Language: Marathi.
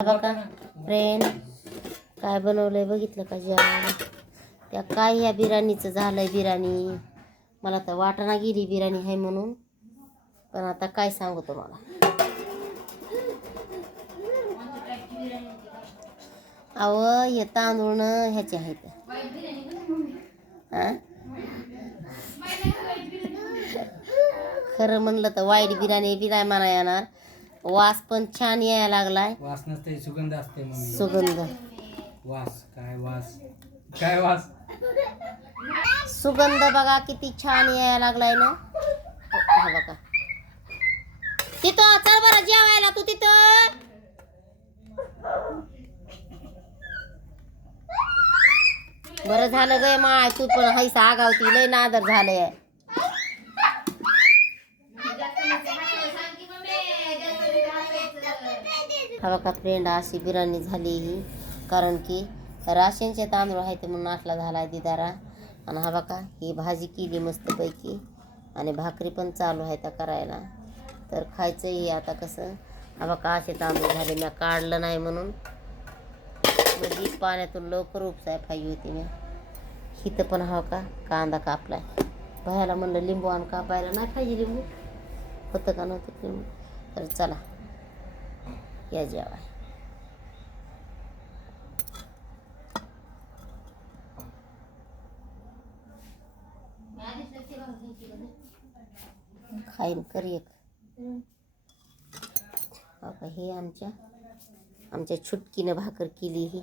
बघा फ्रेंड काय बनवलंय बघितलं का जेवायला. त्या काय ह्या बिर्याणीचं झालंय. बिर्याणी मला तर वाटना गेली बिर्याणी आहे म्हणून, पण आता काय सांगू तुम्हाला. अव हे तांदूळ ह्याचे आहेत. खरं म्हणलं तर वाईट बिर्याणी बी नाही म्हणा येणार. वास पण छान यायला लागलाय. वास नसते, सुगंध असते मम्मी. सुगंध वास काय वास काय वास सुगंध बघा किती छान यायला लागलाय ना. हा बघा तिथं चल बरं जेवायला तू तिथं. बरं झालं गे माय, तू पण हैसा आगावती लय नादर झालंय. हा बघा फ्रेंड अशी बिर्याणी झाली ही, कारण की राशनचे तांदूळ आहेत म्हणून असला झाला दिदारा. आणि हा बघा ही भाजी केली मस्तपैकी आणि भाकरी पण चालू आहे त्या करायला. तर खायचं ही आता कसं. हा बघा असे तांदूळ झाले. मी काढलं नाही म्हणून म्हणजे पाण्यातून लवकर उपसाय पाहिजे होती मी. हिथं पण हा का कांदा कापलाय. भयाला म्हणलं लिंबू आण, कापायला नाही पाहिजे लिंबू. होतं का नव्हतं लिंबू. तर चला या जेवाय. खाईन कर एक. बाबा हे आमच्या छुटकीनं भाकर केली ही.